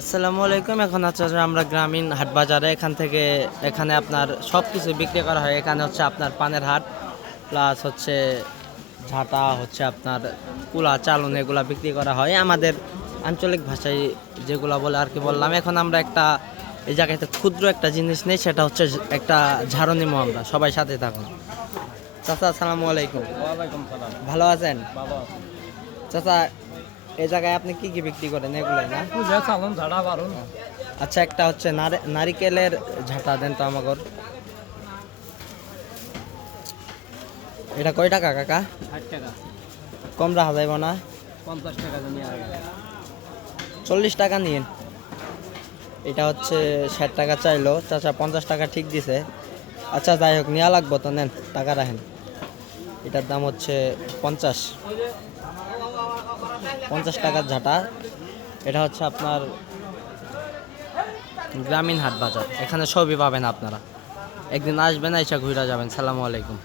আসসালামু আলাইকুম। এখন আছে যে আমরা গ্রামীণ হাট বাজারে এখানে আপনার সব কিছু বিক্রি করা হয়। এখানে হচ্ছে আপনার পানের হাট প্লাস হচ্ছে ঝাঁটা হচ্ছে আপনার কুলা চালন এগুলা বিক্রি করা হয় আমাদের আঞ্চলিক ভাষায় যেগুলা বলে আর কি বললাম। এখন আমরা এই জায়গাতে ক্ষুদ্র একটা জিনিস নেই, সেটা হচ্ছে একটা ঝাড়ু নিবো আমরা। সবাই সাথে থাকুন। চাচা আসসালামু আলাইকুম। ওয়ালাইকুম সালাম। ভালো আছেন? ভালো আছি। চাচা এই জায়গায় আপনি কি কি বিক্রি করেন এগুলাই না? পূজা চালন ঝাড়া বারুন। আচ্ছা, একটা হচ্ছে নারিকেলের ঝাঁটা দেন তো আমাকে। এটা কয় টাকা কাকা? 60 টাকা। কম রাখা যাইব না? 50 টাকা জানি আর 40 টাকা নিন। এটা হচ্ছে 60 টাকা চাইলো, চাচা 50 টাকা ঠিক দিছে। আচ্ছা যাই হোক, নেওয়া লাগবো তো, নেন টাকা রাখেন। এটার দাম হচ্ছে 50 টাকার ঝাঁটা। এটা হচ্ছে আপনার গ্রামীণ হাট বাজার, এখানে সবই পাবেন আপনারা। একদিন আসবেন, এসে ঘুরে যাবেন। সালামু আলাইকুম।